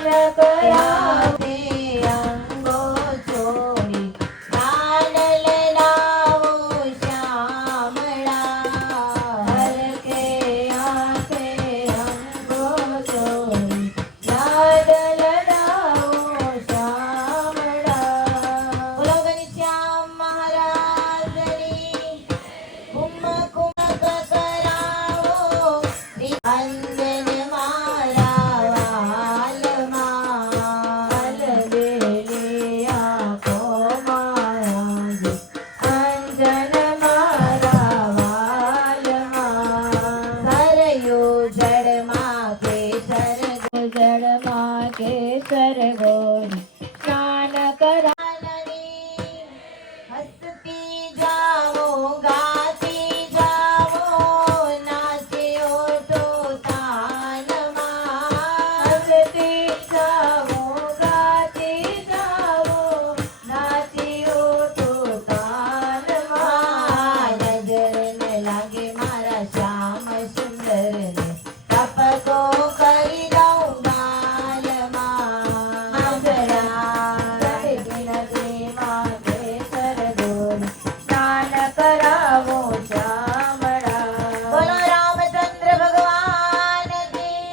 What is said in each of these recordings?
કરાવે અંગો છોડી દાડલ લાવો શ્યામળા હરકે આંખે અંગો છોડી દાડલ લાવો શ્યામળા બોલો ઘનશ્યામ મહારાજની કુમક કરાવો અંજન મારા વાલમાં અલબેલે આંખો મહારાજ અંજન મારા વાલમાં સરયુ જળમાં કેસર ગોરી સ્નાન કરાનની હસતી જાઓ ગાતી જાઓ નાચ્યો તો તાનમાં હસતી જાઓ ગાતી જાઓ નાચ્યો તો તાનમાં નજરને લાગે મારા શ્યામ સુંદરને ટપકો કરી દઉં ગાલમાં આંગળા નગરીમાં કેસર ગોરી સ્નાન કરાવો શ્યામળા બોલો રામચંદ્ર ભગવાન કી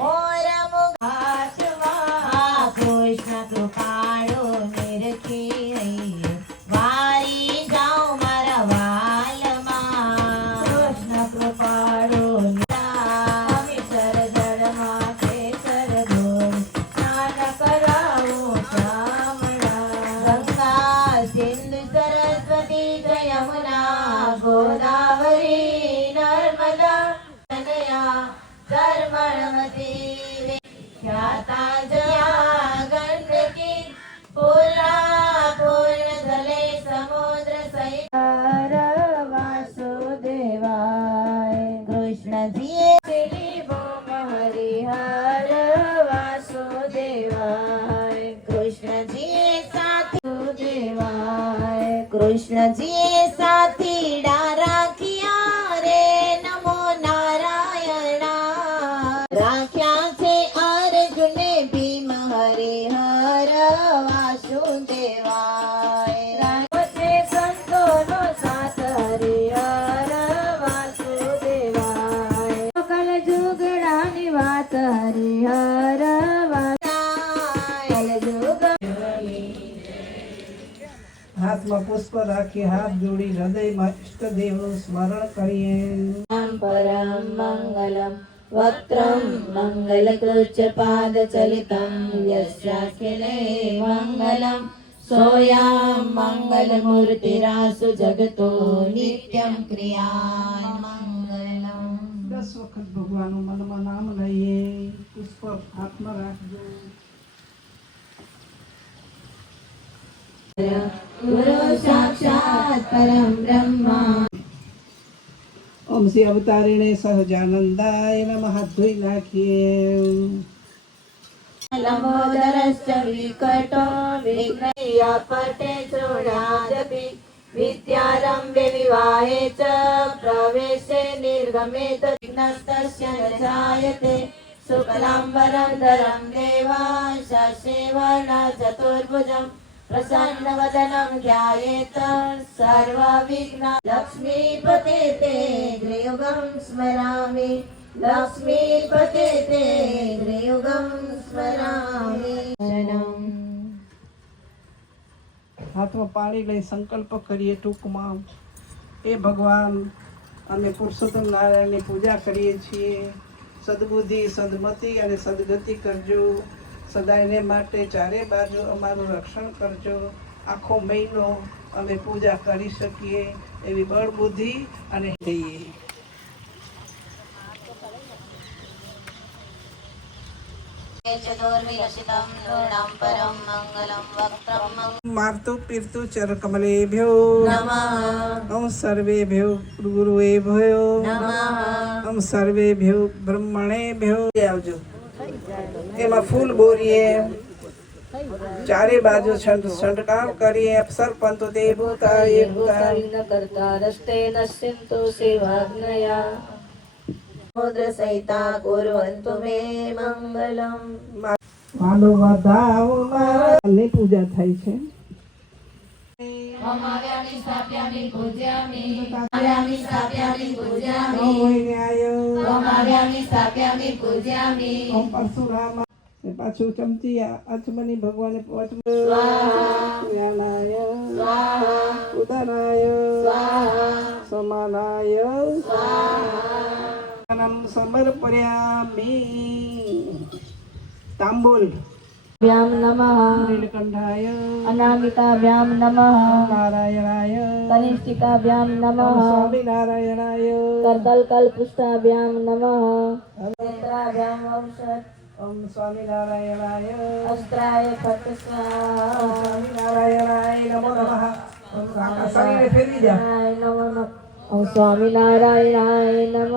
મોર મુખાશમાં કૃષ્ણ કૃપાળુ નિરખી વારી જાઉં મારા વાલમાં કૃષ્ણ કૃપાળુ અમીસર જળમાં કેસર ગોરી સ્નાન કરાવો શ્યામળા ગંગા સિંધુ સરસ્વતી જયમુના ગોદાવરી નર્મદા તનયા ધર્મણવતી ખ્યાતા જયા ગંડકી પૂર્ણા પૂર્ણ જલે સમુદ્ર સહિત વાસુદેવાય કૃષ્ણજીએ શ્રી બોમ હરિહર વાસુદેવાય કૃષ્ણજીએ સાથીડા રાખ્યા રે નમો નારાયણા રાખ્યા છે અર્જુને ભીમ હરિહર વાસુદેવાય રાખ્યો છે સંતોનો સાથ હરિહર વાસુદેવાય કલ જુગડાની વાત હરિહર હાથમાં પુષ્પ રાખી હાથ જોડી હૃદયમાં ઈષ્ટદેવનું સ્મરણ કરીએ પરમ મંગલમ વક્त्रं मङ्गलकृच्छपादचलितं यस्याखिले मङ्गलं सोऽयं मङ्गलमूर्तिरासु जगतो नित्यं क्रियान् मङ्गलम् 10 વખત ભગવાનનું મનમાં નામ લઈએ પુષ્પ હાથમાં રાખજો गुरु साक्षात् परं ब्रह्मा ઓમ શ્રી અવતારિણે સહજાનંદાય નમઃ હાથ ધોઈ નાખીએ लंबोदरश्च विकटो विघ्नपटे चूडादपि विद्यारम्भे विवाहे च प्रवेशे निर्गमे च विघ्नस्तस्य न जायते शुक्लाम्बरं धरं देवा शशिवर्णं चतुर्भुजं प्रसन्नवदनं ध्यायेत सर्वविघ्न लक्ष्मीपते ते गृयुगं स्मरामि लक्ष्मीपते ते गृयुगं स्मरामि હાથમાં પાણી લઈ સંકલ્પ કરીએ ટૂંકમાં એ ભગવાન અમે પુરુષોત્તમ નારાયણની પૂજા કરીએ છીએ સદબુદ્ધિ સદમતિ અને સદગતિ કરજો સદાયને માટે ચારે બાજુ અમારું રક્ષણ કરજો આખો મહિનો અમે પૂજા કરી શકીએ એવી બળ બુદ્ધિ અને દઈએ મારતું પીરતું ચર કમલેભ્યો નમઃ ઓમ સર્વેભ્યો ગુરુએભ્યો નમઃ ઓમ સર્વેભ્યો બ્રહ્મણેભ્યો આવજો એમાં ફૂલ બોરીએ ચારે બાજુ છંટકાવ કરીએ અક્ષર પંતુ તે ભૂતાય ભૂતાય કરતા રસ્તે નશ્યંતો સેવાગ્નયા સમુદ્ર સહિતા કુર્વન્તુ મે મંગલમ. વાલો વધાવો મારાની પૂજા થાય છે. અમાવ્યામિ સ્થાપ્યામિ પૂજ્યામિ અમાવ્યામિ સ્થાપ્યામિ પૂજ્યામિ નમોન્યાય અમાવ્યામિ સ્થાપ્યામિ પૂજ્યામિ. ઓમ પરશુરામ પાછું ચમચી આચમની ભગવાને સ્વાહા જ્ઞાનાય સ્વાહા ઉદરાય સ્વાહા સમાનાય સ્વાહા. સમર્પયામિ. તાંબુલ વ્યામ નમઃ નીલકંઠાય અનામિકાભ્યામ નમઃ નારાયણાય કનિષ્ઠિકાભ્યામ નમઃ સ્વામિનારાયણાય કરદલકલ્પૃષ્ઠાભ્યામ નમઃ નેત્રાભ્યામ ઔષધ ઓમ સ્વામિનારાયણાય અસ્ત્રાય ફટ સ્વાહા સ્વામિનારાયણાય નમો નમઃ. આખા શરીરે ફેરવી દે. નમો નમઃ. ઓમ સ્વામિનારાયણાય નમઃ.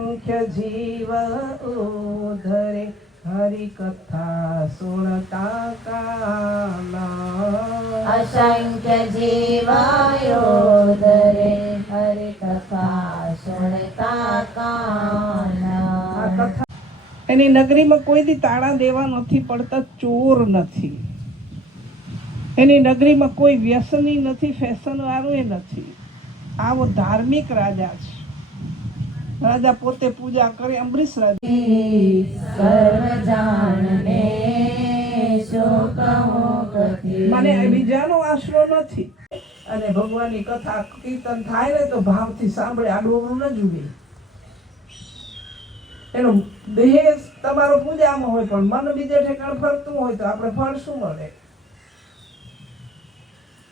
મુખ્ય જીવ ઉધરે હરિ કથા સુણતા કાના. અસંખ્ય જીવાયો દરે હરિ કથા સુણતા કાના. એની નગરીમાં કોઈ દી તાળા દેવા નથી પડતા, ચોર નથી. એની નગરીમાં કોઈ વ્યસની નથી, ફેશન વાળું એ નથી. આવો ધાર્મિક રાજા છે. રાજા પોતે પૂજા કરે. અંબરીશ રાજા સર્વ જાણને શોક મોકથી. મને બીજાનો આશરો નથી. અને ભગવાનની કથા કીર્તન થાય ને તો ભાવથી સાંભળે, આડું ન જુએ. એનો દેહ તમારો પૂજામાં હોય પણ મન બીજે ઠેકાણ ફરતું હોય તો આપણે ફળ શું મળે?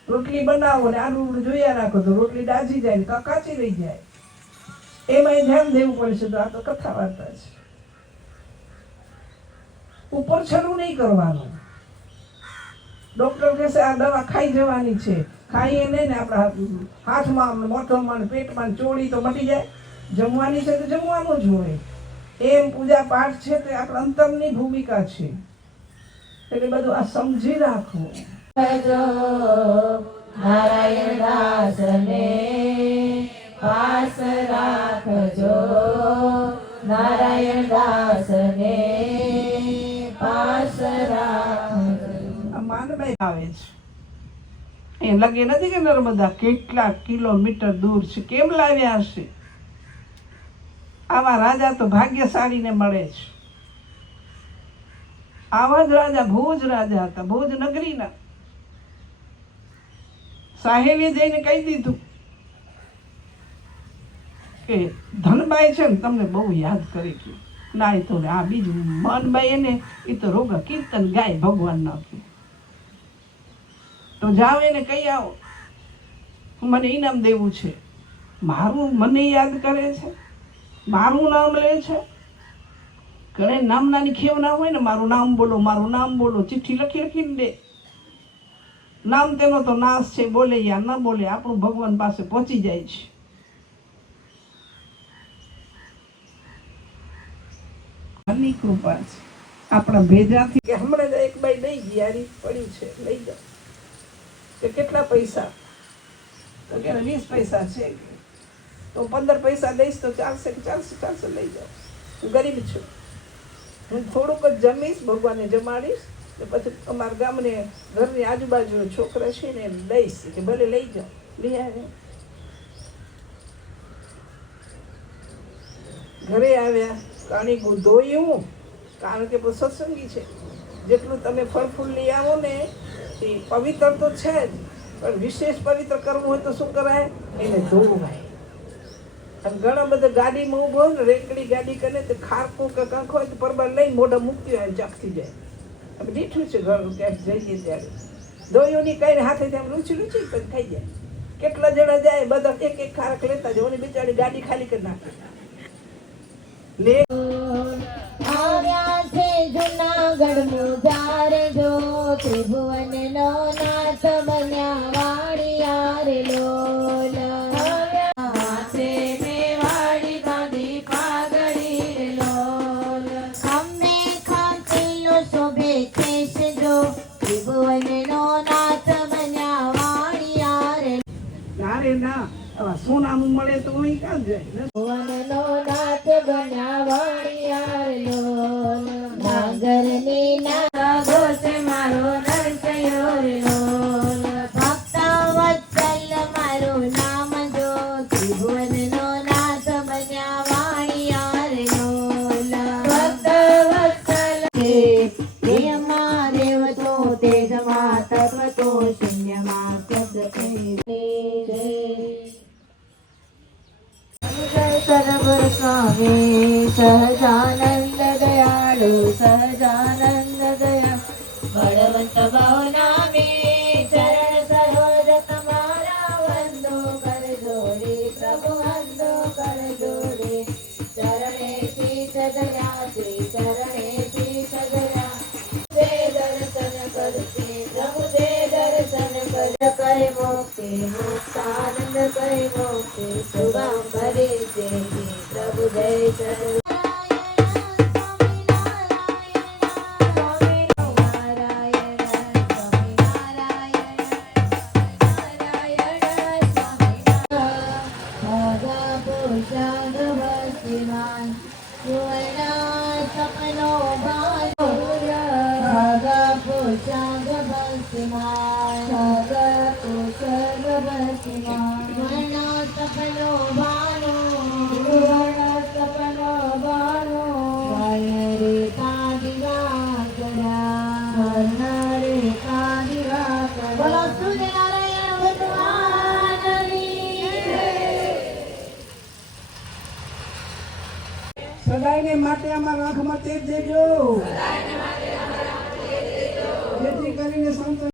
રોટલી બનાવો ને આડું જોયા રાખો તો રોટલી ડાજી જાય ને કાચી રહી જાય. એમાં ધ્યાન દેવું પડશે. તો આ તો કથા વાર્તા છે. ઉપર છલું નહીં કરવાનું. ડોક્ટર કહેશે આ દવા ખાઈ જવાની છે, ખાઈએ નહીં ને આપણા હાથમાં મોઢામાં પેટમાં ચોળી તો મટી જાય. જમવાની છે તો જમવાનું જ હોય. એમ પૂજા પાઠ છે તે આપણા અંતરની ભૂમિકા છે. એટલે બધું આ સમજી રાખવું. નારાયણ દાસને પાસ રાખજો, નારાયણ દાસને પાસ રાખજો. આ માનભાઈ આવે છે એ લગે નથી કે નર્મદા કેટલા કિલોમીટર દૂર છે. કેમ લાવ્યા હશે? આવા રાજા તો ભાગ્યશાળીને મળે છે. આવા જ રાજા ભુજ રાજા હતા, ભુજ નગરીના. સાહેબે જઈને કહી દીધું કે ધનબાઈ છે ને તમને બહુ યાદ કરે કે ના. એ તો આ બીજું મનબાઈ એને એ તો રોગા કીર્તન ગાય ભગવાન નાખ્યું. તો જાઓ એને કહી આવો મને ઇનામ દેવું છે. મારું મને યાદ કરે છે, મારું નામ લે છે. ઘણે નામનાની ખેવ ના હોય ને, મારું નામ બોલો, મારું નામ બોલો. ચિઠ્ઠી લખી લખીને દે. નામ તેનો તો નાશ છે, બોલે યા ન બોલે આપણું ભગવાન પાસે પહોંચી જાય છે. ભગવાનની કૃપા છે. આપણા ભેજાથી કે હમણાં જ એક બાઈ લઈ ગઈ, યારી પડી છે, લઈ જાઓ. કે કેટલા પૈસા? તો કે 20 પૈસા છે. તો 15 પૈસા દઈશ તો ચાલશે? ચાલશે, ચાલશે, લઈ જાઓ. હું ગરીબ છું, હું થોડુંક જ જમીશ, ભગવાનને જમાડીશ ને પછી અમારા ગામને ઘરની આજુબાજુ છોકરા છે ને લઈશ. કે ભલે લઈ જાઓ. લઈ આવે. ઘરે આવ્યા, કાણી ધોયું, કારણ કે સત્સંગી છે. જેટલું તમે ફળ ફૂલ લઈ આવો ને એ પવિત્ર તો છે જ, પણ વિશેષ પવિત્ર કરવું હોય તો શું કરાય? એને ધોવાય. અને ઘણા બધા ગાડીમાં ઊભો હોય ને, રેકડી ગાડી કરે તો ખારકું કે કંઈક હોય તો પરબાર લઈ મોઢા મૂકતી હોય, ચાકતી જાય. અમે દીઠું છે ઘર ક્યાંક જઈએ ત્યારે ધોયું ની કઈ હાથે ત્યાં લૂચી લૂચી પછી ખાઈ જાય. કેટલા જણા જાય, બધા એક એક ખારક લેતા જાય. ઓની બિચારી ગાડી ખાલી કરી નાખે. લે આવ્યા છે જુનાગઢ મુજારે જો, ત્રિભુવન નો નાથ બન્યા વાડિયા રે લોલ. આવ્યા છે મેવાડી બાંધી પાઘડી રે લોલ. ખમ્મે ખાંચીઓ શોભે કેશ જો, ત્રિભુવન નો નાથ બન્યા વાડિયા રે. ના રે ના, આ સોનાનું મળે તો અહીં કાં જાય ભુવનનો નાથ બન્યા વાણિયાર લોલ નાગરની ના ઘોષ મારો નરસૈયો રે લોલ ભક્ત વત્સલ મારું નામ જો ત્રિભુવનનો નાથ બન્યા વાણિયાર લોલ ભક્ત વત્સલ દેહમાં દેવ તો તેજમાં તત્વ તો શૂન્યમાં શબ્દ સરવર સ્વામી સહજાનંદ દયાળુ સહજાનંદ દયા બળવંત ભાવનામે ચરણ સરોજ તમારા વંદો કર જોડી પ્રભુ વંદો કર જોડી ચરણે શીશ ધર્યા શ્રી ચરણે શીશ ધર્યા દે દર્શન કરતી પ્રભુ દે દર્શન કર મુક્તિ મુક્તાનંદ કરે મુક્તિ શુભમ કરે દેવી પ્રભુ જય સર્વ સદાયને માટે અમારા આંખમાં તેજ દેજો જેથી કરીને સંતો